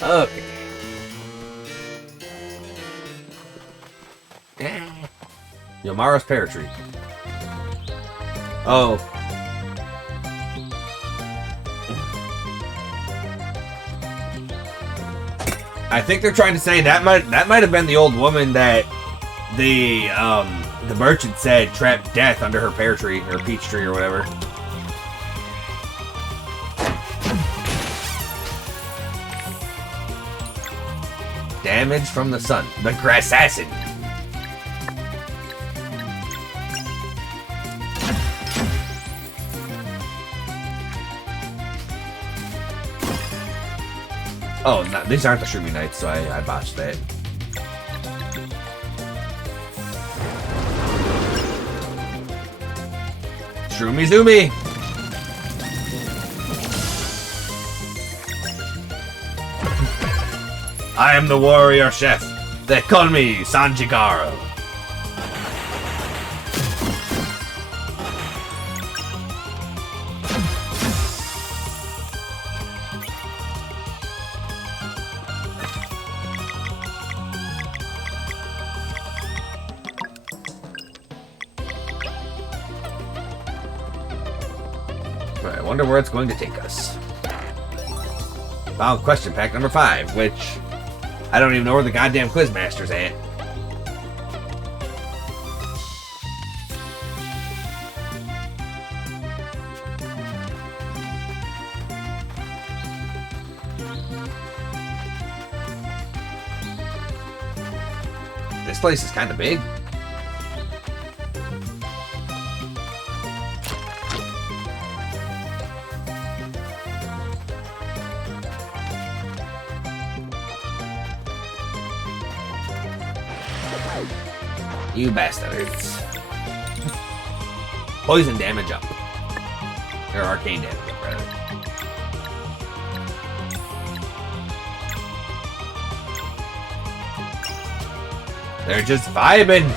Okay. Yomara's pear tree. Oh. I think they're trying to say that might have been the old woman that the merchant said trapped death under her pear tree or peach tree or whatever. Damage from the sun. The Grassassin. Oh, no, these aren't the Shroomy Knights, so I botched that. Shroomy Zoomy! I am the warrior chef. They call me Sanjigaro. I wonder where it's going to take us. Found question pack number 5, which I don't even know where the goddamn Quizmaster's at. This place is kind of big. You bastards. Poison damage up. Or arcane damage up, rather. They're just vibing.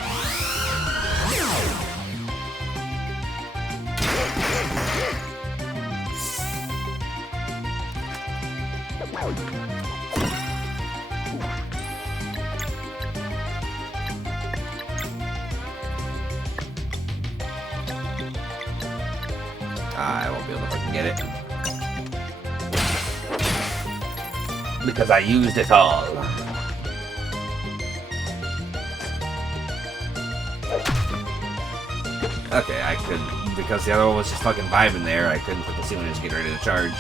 I won't be able to fucking get it. Because I used it all. Okay, I couldn't. Because the other one was just fucking vibing there, I couldn't put the ceiling just get ready to charge.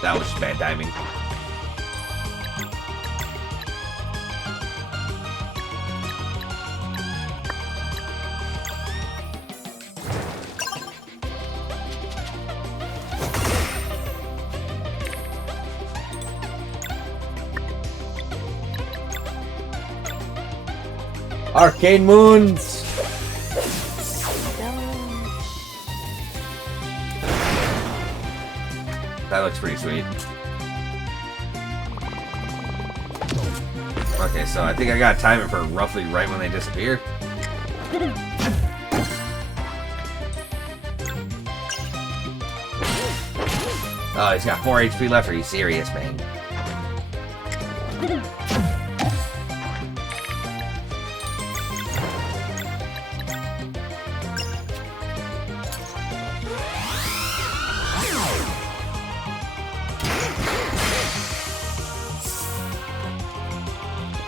That was just bad timing. Arcane Moons! That looks pretty sweet. Okay, so I think I gotta time it for roughly right when they disappear. Oh, he's got 4 HP left. Are you serious, man?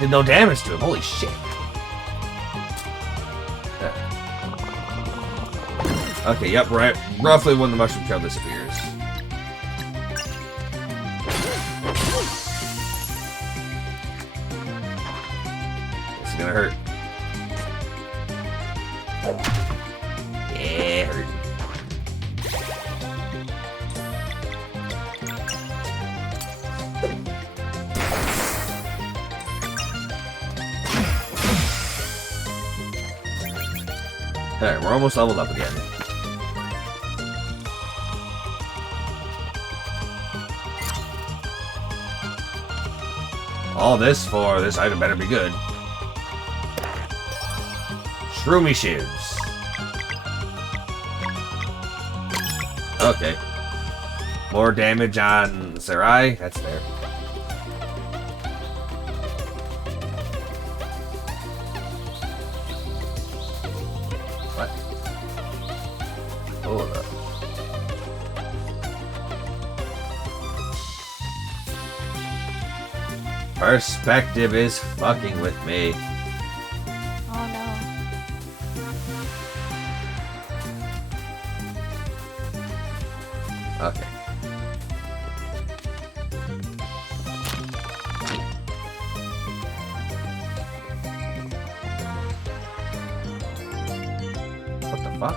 Did no damage to him. Holy shit. Okay, yep, right. Roughly when the mushroom shell disappears. This is gonna hurt. Yeah, it hurt. Alright, we're almost leveled up again. All this for this item better be good. Shroomy Shoes. Okay. More damage on Sarai. That's fair. What? Hold up. Perspective is fucking with me. Oh no. Okay. What the fuck?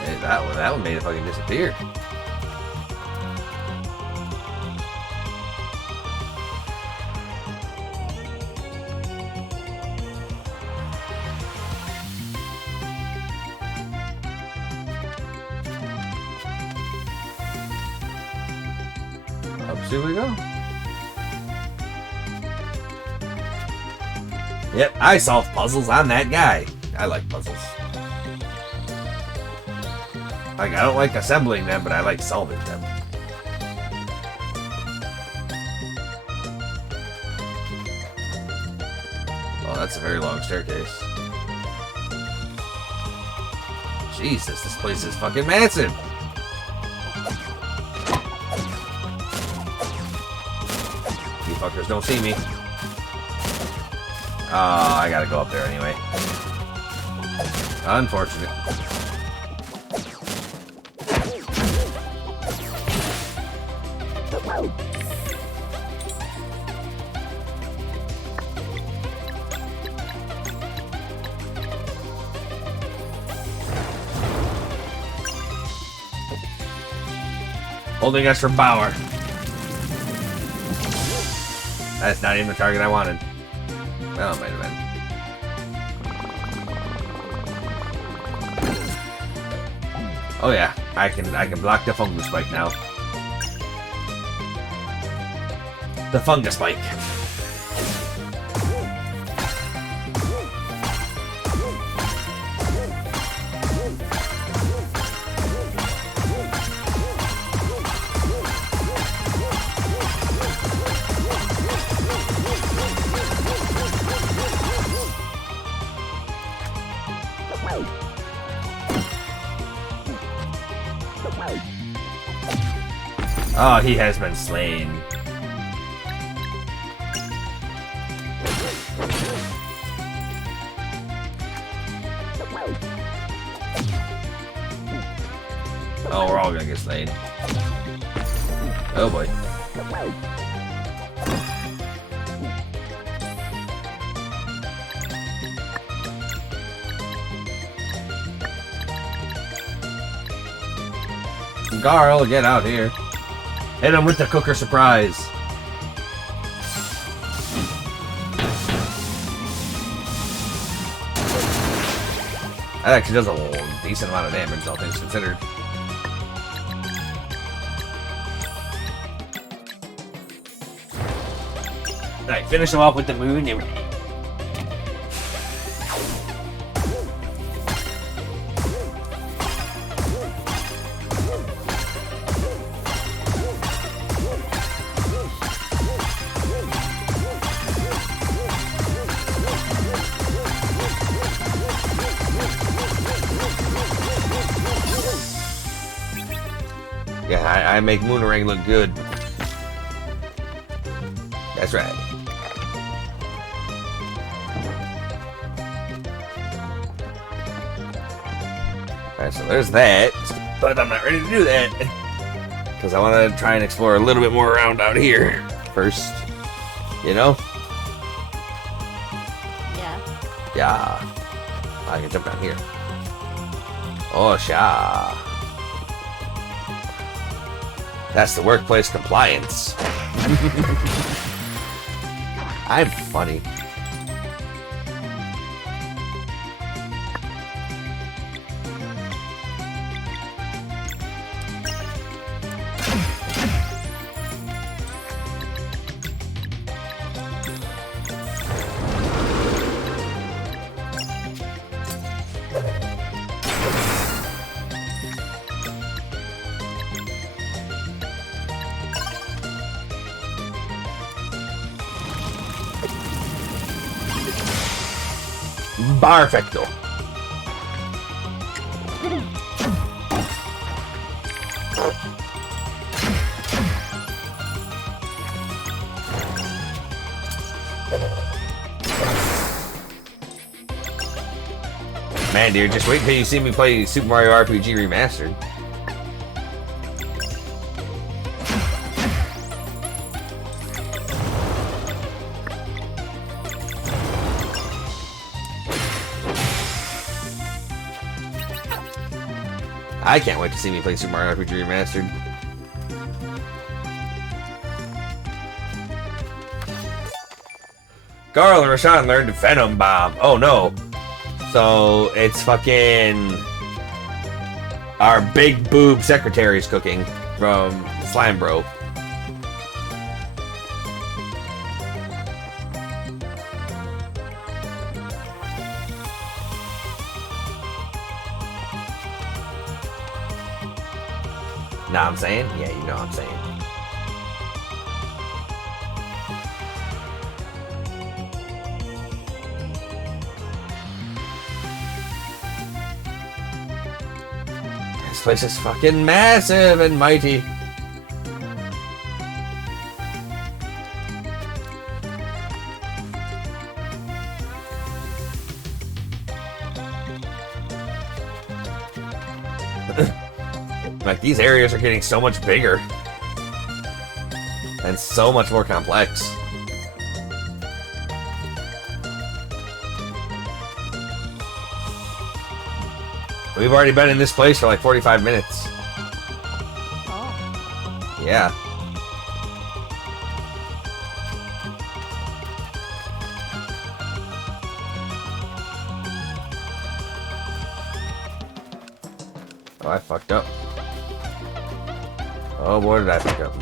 Hey, that one made it fucking disappear. Here we go. Yep, I solve puzzles. I'm that guy. I like puzzles. Like, I don't like assembling them, but I like solving them. Oh, that's a very long staircase. Jesus, this place is fucking massive. You fuckers don't see me. Oh, I gotta go up there anyway. Unfortunate. Holding us for power. That's not even the target I wanted. Well, it might have been. Oh yeah, I can block the fungus spike now. The fungus spike. Oh, he has been slain. Oh, we're all gonna get slain. Oh boy. Garl, get out here. Hit him with the cooker surprise. That actually does a decent amount of damage, all things considered. Alright, finish him off with the moon. Yeah, I make Moonerang look good. That's right. Alright, so there's that. But I'm not ready to do that. Because I want to try and explore a little bit more around out here first. You know? Yeah. Yeah. I can jump down here. Oh, sha. That's the workplace compliance. I'm funny. Perfecto. Man, dude, just wait till you see me play Super Mario RPG Remastered. I can't wait to see me play Super Mario RPG Remastered. Carl and Rashawn learned Venom Bomb. Oh no. So it's fucking our big boob secretary's cooking from Slime Bro. Know what I'm saying? Yeah, you know what I'm saying. This place is fucking massive and mighty. Like, these areas are getting so much bigger. And so much more complex. We've already been in this place for like 45 minutes. Oh. Yeah. Oh, I fucked up. Oh, boy, did I fuck up.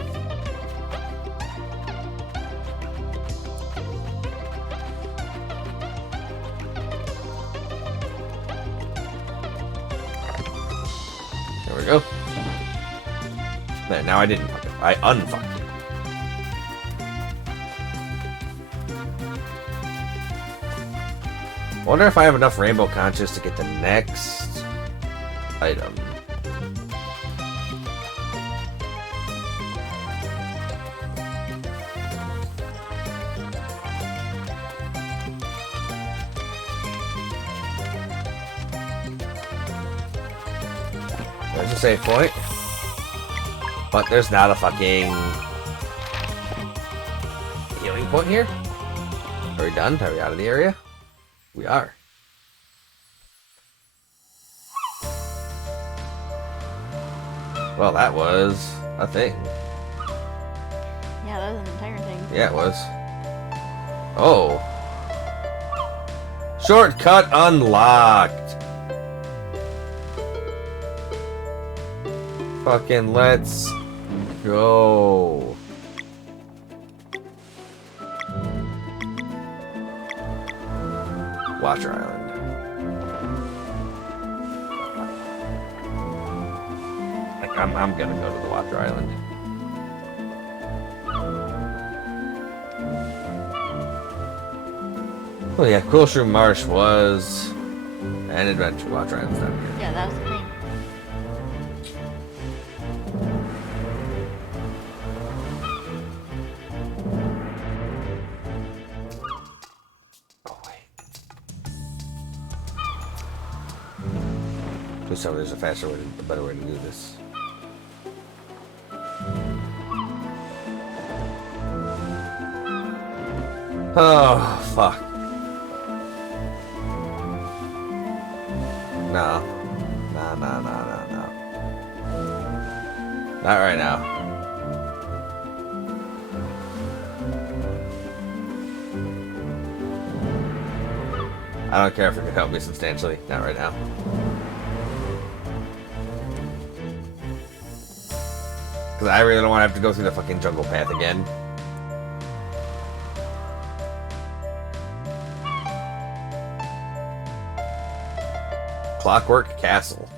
There we go. There, now I didn't fuck up. I unfucked it. Wonder if I have enough Rainbow Conches to get the next item. There's a save point. But there's not a fucking healing point here. Are we done? Are we out of the area? We are. Well, that was a thing. Yeah, that was an entire thing. Yeah, it was. Oh. Shortcut unlocked. Fucking let's go. Watcher Island. Like, I'm gonna go to the Watcher Island. Oh yeah, Quillshroom Marsh was an adventure. Watcher Island's down here. Yeah, that was the thing. Please tell me there's a faster way, a better way to do this. Oh, fuck. No. No. Not right now. I don't care if it could help me substantially. Not right now. Because I really don't want to have to go through the fucking jungle path again. Clockwork Castle.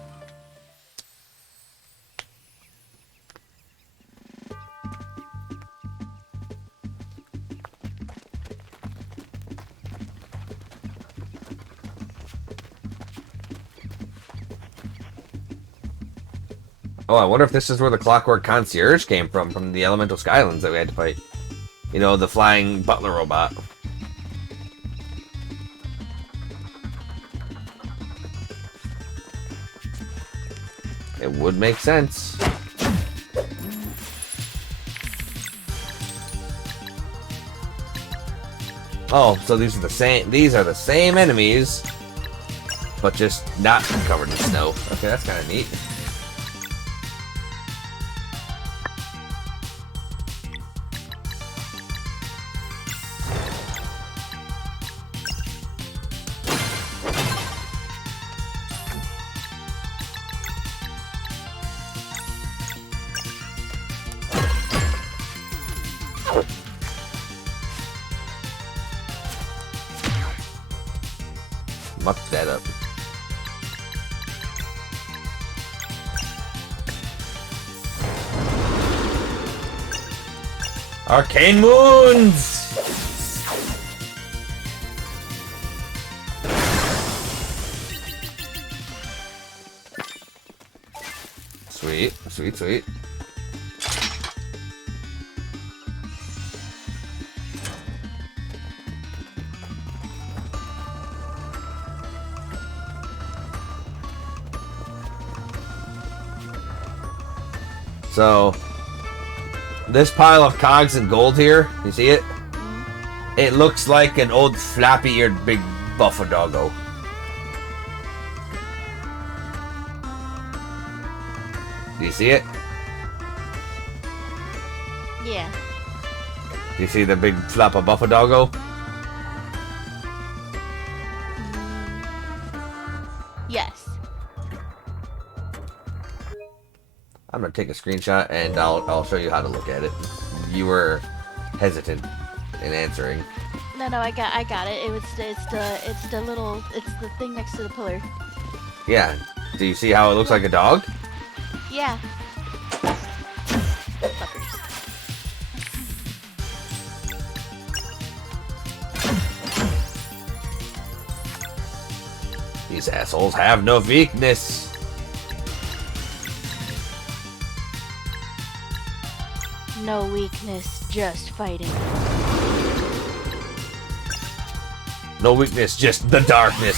Oh, I wonder if this is where the Clockwork Concierge came from the Elemental Skylands that we had to fight. You know, the flying butler robot. It would make sense. Oh, so these are the same enemies, but just not covered in snow. Okay, that's kind of neat. Muck that up. Arcane Moons! Sweet, sweet, sweet. So, this pile of cogs and gold here, you see it? It looks like an old flappy-eared big buffadoggo. Do you see it? Yeah. Do you see the big flap of buffadoggo? Yes. I'm gonna take a screenshot and I'll show you how to look at it. You were hesitant in answering. No, I got it. It's the thing next to the pillar. Yeah. Do you see how it looks like a dog? Yeah. Fuckers. These assholes have no weakness. No weakness, just fighting. No weakness, just the darkness.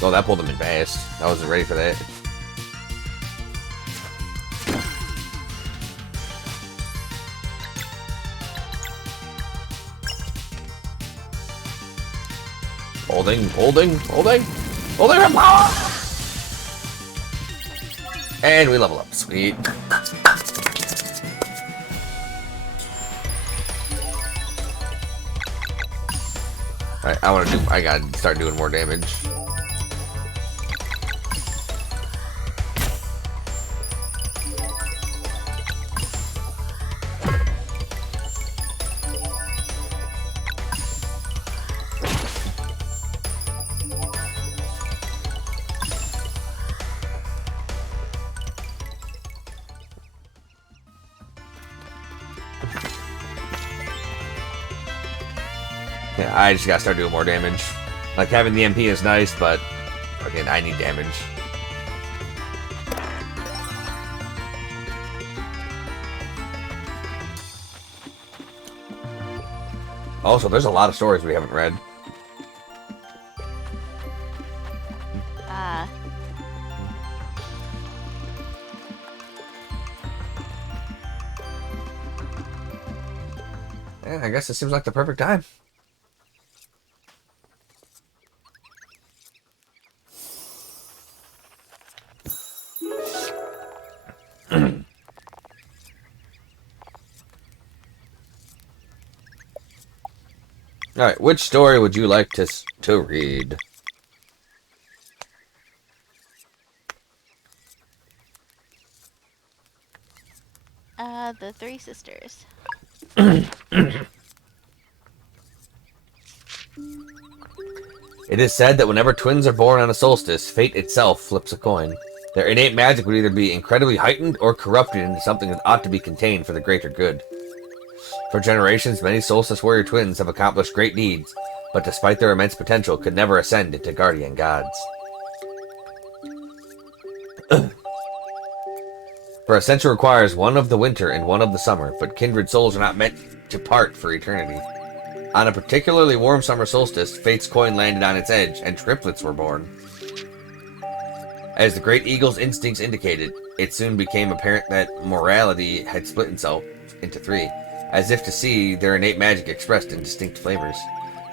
Oh, that pulled him in fast. I wasn't ready for that. Holding for power! And we level up. Sweet. Alright, I gotta start doing more damage. Yeah, I just gotta start doing more damage. Like, having the MP is nice, but again, I need damage. Also, there's a lot of stories we haven't read. Yeah, I guess it seems like the perfect time. Alright, which story would you like to read? The Three Sisters. It is said that whenever twins are born on a solstice, fate itself flips a coin. Their innate magic would either be incredibly heightened or corrupted into something that ought to be contained for the greater good. For generations, many solstice warrior twins have accomplished great deeds, but despite their immense potential, could never ascend into guardian gods. For Ascension requires one of the winter and one of the summer, but kindred souls are not meant to part for eternity. On a particularly warm summer solstice, Fate's coin landed on its edge, and triplets were born. As the Great Eagle's instincts indicated, it soon became apparent that morality had split itself into three, as if to see their innate magic expressed in distinct flavors.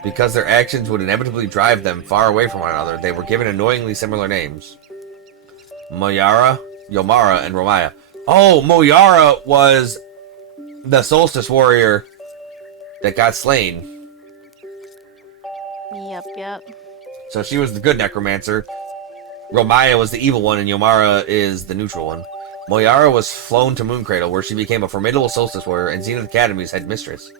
Because their actions would inevitably drive them far away from one another, they were given annoyingly similar names. Moyara, Yomara, and Romaya. Oh, Moyara was the solstice warrior that got slain. Yep. So she was the good necromancer. Romaya was the evil one, and Yomara is the neutral one. Moyara was flown to Mooncradle, where she became a formidable solstice warrior and Zenith Academy's headmistress.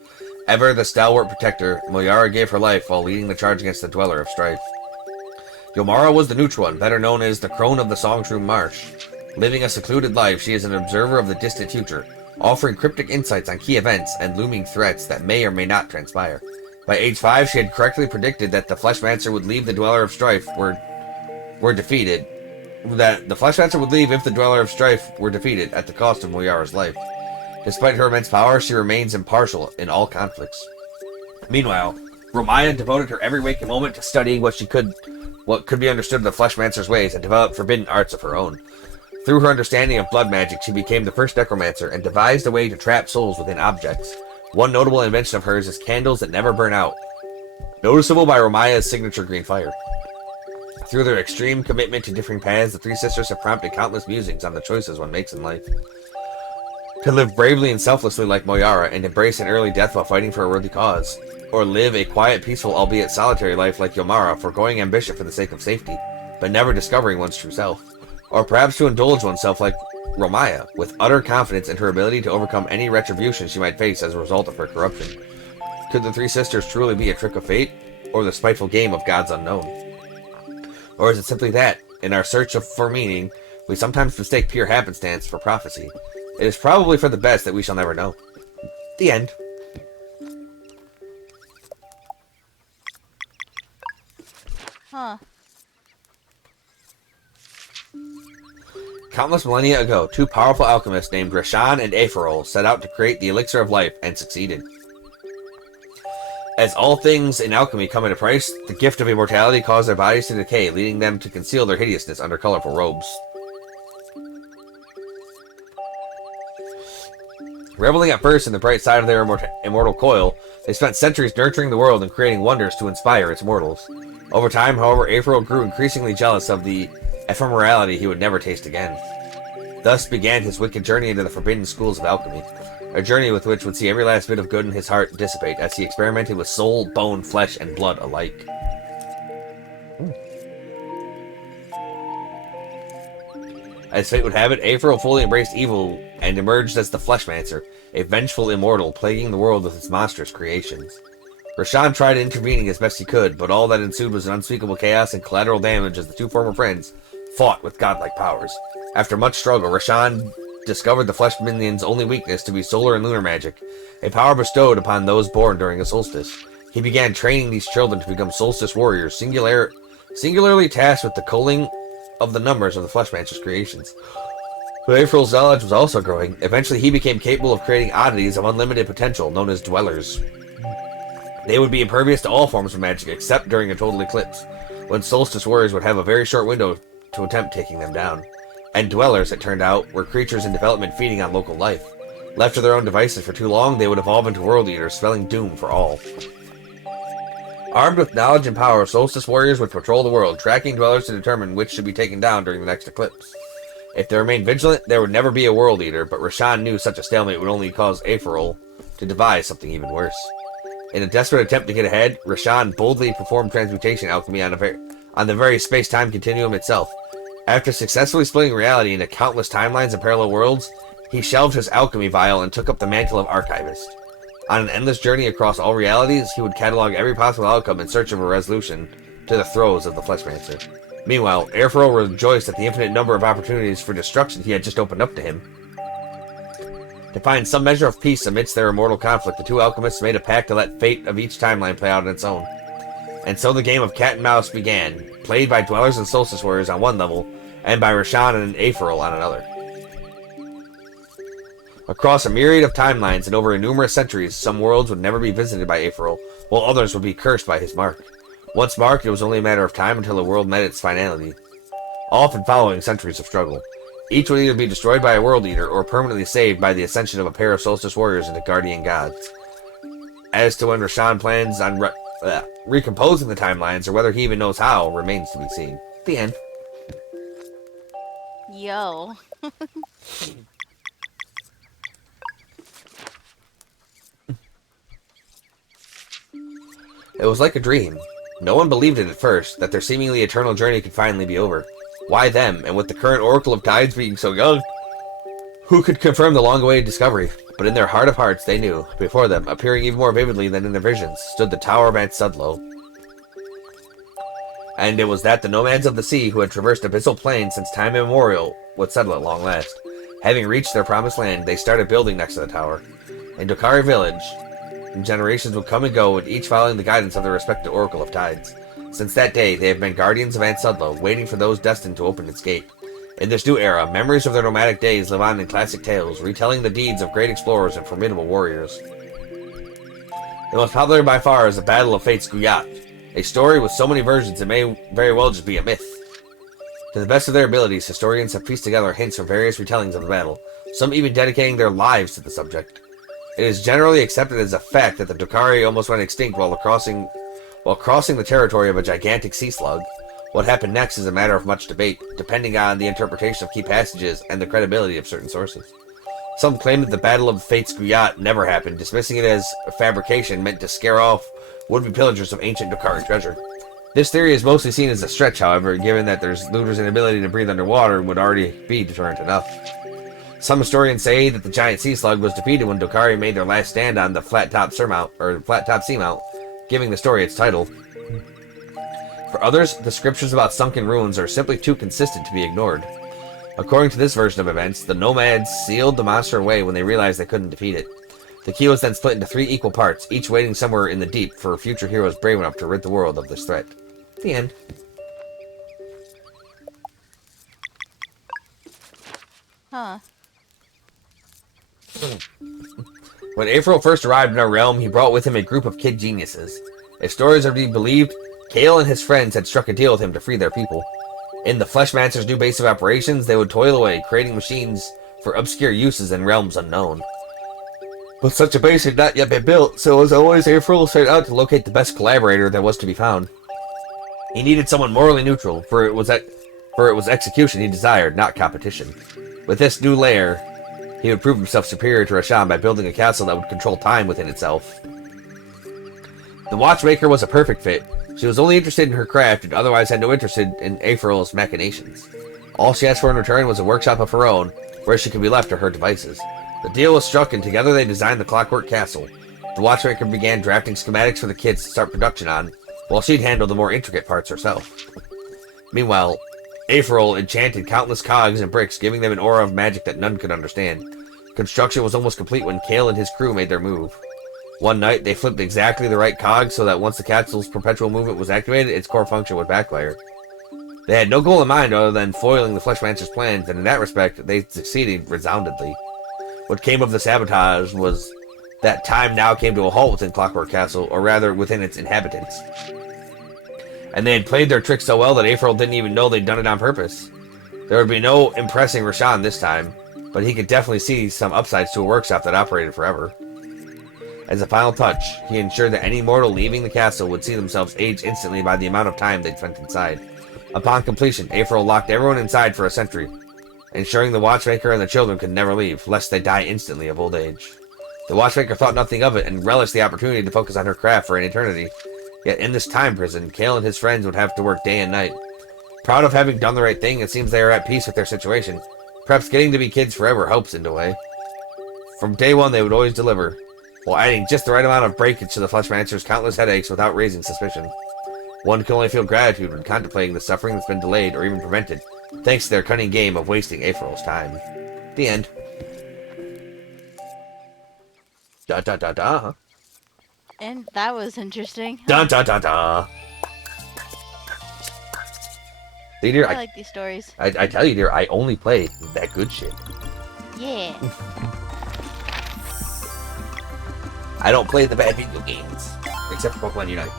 Ever the stalwart protector, Moyara gave her life while leading the charge against the Dweller of Strife. Yomara was the neutral one, better known as the Crone of the Songshroom Marsh. Living a secluded life, she is an observer of the distant future, offering cryptic insights on key events and looming threats that may or may not transpire. By age 5, she had correctly predicted that the Fleshmancer would leave the Dweller of Strife were defeated. That the Fleshmancer would leave if the Dweller of Strife were defeated at the cost of Moyara's life. Despite her immense power, she remains impartial in all conflicts. Meanwhile, Romaya devoted her every waking moment to studying what could be understood of the Fleshmancer's ways and developed forbidden arts of her own. Through her understanding of blood magic, she became the first necromancer and devised a way to trap souls within objects. One notable invention of hers is candles that never burn out, noticeable by Romaya's signature green fire. Through their extreme commitment to differing paths, the three sisters have prompted countless musings on the choices one makes in life. To live bravely and selflessly like Moyara and embrace an early death while fighting for a worthy cause, or live a quiet, peaceful, albeit solitary life like Yomara, foregoing ambition for the sake of safety, but never discovering one's true self. Or perhaps to indulge oneself like Romaya, with utter confidence in her ability to overcome any retribution she might face as a result of her corruption. Could the three sisters truly be a trick of fate, or the spiteful game of gods unknown? Or is it simply that, in our search for meaning, we sometimes mistake pure happenstance for prophecy? It is probably for the best that we shall never know. The end. Huh. Countless millennia ago, two powerful alchemists named Rashan and Aephorol set out to create the elixir of life and succeeded. As all things in alchemy come at a price, the gift of immortality caused their bodies to decay, leading them to conceal their hideousness under colorful robes. Reveling at first in the bright side of their immortal coil, they spent centuries nurturing the world and creating wonders to inspire its mortals. Over time, however, Aephorol grew increasingly jealous of the ephemerality he would never taste again. Thus began his wicked journey into the forbidden schools of alchemy, a journey with which would see every last bit of good in his heart dissipate as he experimented with soul, bone, flesh, and blood alike. As fate would have it, Aephorol fully embraced evil and emerged as the Fleshmancer, a vengeful immortal plaguing the world with its monstrous creations. Rashan tried intervening as best he could, but all that ensued was an unspeakable chaos and collateral damage as the two former friends fought with godlike powers. After much struggle, Rashan discovered the Flesh Minion's only weakness to be solar and lunar magic, a power bestowed upon those born during a solstice. He began training these children to become solstice warriors, singularly tasked with the culling of the numbers of the Fleshmancer's creations. But Aephorol's knowledge was also growing. Eventually, he became capable of creating oddities of unlimited potential, known as dwellers. They would be impervious to all forms of magic, except during a total eclipse, when solstice warriors would have a very short window to attempt taking them down. And dwellers, it turned out, were creatures in development feeding on local life. Left to their own devices for too long, they would evolve into world eaters, spelling doom for all. Armed with knowledge and power, solstice warriors would patrol the world, tracking dwellers to determine which should be taken down during the next eclipse. If they remained vigilant, there would never be a world eater, but Rashan knew such a stalemate would only cause Aephorol to devise something even worse. In a desperate attempt to get ahead, Rashan boldly performed transmutation alchemy on the very space-time continuum itself. After successfully splitting reality into countless timelines and parallel worlds, he shelved his alchemy vial and took up the mantle of archivist. On an endless journey across all realities, he would catalog every possible outcome in search of a resolution to the throes of the Fleshmancer. Meanwhile, Aephorol rejoiced at the infinite number of opportunities for destruction he had just opened up to him. To find some measure of peace amidst their immortal conflict, the two alchemists made a pact to let fate of each timeline play out on its own. And so the game of cat and mouse began, played by dwellers and solstice warriors on one level, and by Rashan and Aephorol on another. Across a myriad of timelines and over numerous centuries, some worlds would never be visited by Aephorol, while others would be cursed by his mark. Once marked, it was only a matter of time until the world met its finality, often following centuries of struggle. Each would either be destroyed by a world eater or permanently saved by the ascension of a pair of solstice warriors into guardian gods. As to when Roshan plans on recomposing the timelines, or whether he even knows how, remains to be seen. The end. Yo. It was like a dream. No one believed it at first, that their seemingly eternal journey could finally be over. Why them, and with the current Oracle of Tides being so young? Who could confirm the long-awaited discovery? But in their heart of hearts, they knew. Before them, appearing even more vividly than in their visions, stood the Tower of Aunt Sudlow. And it was that the nomads of the sea who had traversed abyssal plains since time immemorial would settle at long last. Having reached their promised land, they started building next to the tower. In Dokari village, generations would come and go, with each following the guidance of their respective Oracle of Tides. Since that day, they have been guardians of Aunt Sudlow, waiting for those destined to open its gate. In this new era, memories of their nomadic days live on in classic tales, retelling the deeds of great explorers and formidable warriors. The most popular by far is the Battle of Fate's Guyot, a story with so many versions it may very well just be a myth. To the best of their abilities, historians have pieced together hints from various retellings of the battle, some even dedicating their lives to the subject. It is generally accepted as a fact that the Dokari almost went extinct while crossing the territory of a gigantic sea slug. What happened next is a matter of much debate, depending on the interpretation of key passages and the credibility of certain sources. Some claim that the Battle of Fate's Guyot never happened, dismissing it as a fabrication meant to scare off would-be pillagers of ancient Dokari treasure. This theory is mostly seen as a stretch, however, given that their looters' inability to breathe underwater would already be deterrent enough. Some historians say that the giant sea slug was defeated when Dokari made their last stand on the flat-top seamount, giving the story its title. For others, the scriptures about sunken ruins are simply too consistent to be ignored. According to this version of events, the nomads sealed the monster away when they realized they couldn't defeat it. The key was then split into 3 equal parts, each waiting somewhere in the deep for future heroes brave enough to rid the world of this threat. The end. Huh. When Aephorol first arrived in our realm, he brought with him a group of kid geniuses. If stories are to be believed, Kale and his friends had struck a deal with him to free their people. In the Fleshmancer's new base of operations, they would toil away, creating machines for obscure uses in realms unknown. But such a base had not yet been built, so as always, Aephorol set out to locate the best collaborator that was to be found. He needed someone morally neutral, for it was execution he desired, not competition. With this new layer, he would prove himself superior to Roshan by building a castle that would control time within itself. The Watchmaker was a perfect fit. She was only interested in her craft and otherwise had no interest in Aephorol's machinations. All she asked for in return was a workshop of her own, where she could be left to her devices. The deal was struck, and together they designed the Clockwork Castle. The Watchmaker began drafting schematics for the kids to start production on, while she'd handle the more intricate parts herself. Meanwhile, Aephorol enchanted countless cogs and bricks, giving them an aura of magic that none could understand. Construction was almost complete when Kale and his crew made their move. One night, they flipped exactly the right cog so that once the castle's perpetual movement was activated, its core function would backfire. They had no goal in mind other than foiling the Fleshmancer's plans, and in that respect, they succeeded resoundingly. What came of the sabotage was that time now came to a halt within Clockwork Castle, or rather, within its inhabitants. And they had played their trick so well that Aephorol didn't even know they'd done it on purpose. There would be no impressing Roshan this time, but he could definitely see some upsides to a workshop that operated forever. As a final touch, he ensured that any mortal leaving the castle would see themselves age instantly by the amount of time they'd spent inside. Upon completion, Aephorol locked everyone inside for a century, ensuring the Watchmaker and the children could never leave, lest they die instantly of old age. The Watchmaker thought nothing of it and relished the opportunity to focus on her craft for an eternity. Yet in this time prison, Kale and his friends would have to work day and night. Proud of having done the right thing, it seems they are at peace with their situation. Perhaps getting to be kids forever helps in a way. From day one, they would always deliver, while adding just the right amount of breakage to the Fleshmancer's countless headaches without raising suspicion. One can only feel gratitude when contemplating the suffering that's been delayed or even prevented, thanks to their cunning game of wasting Aephorol's time. The end. Da da da da, huh? And that was interesting. Da da da da. See, dear, I like these stories. I tell you, dear, I only play that good shit. Yeah. I don't play the bad video games. Except for Pokemon Unite.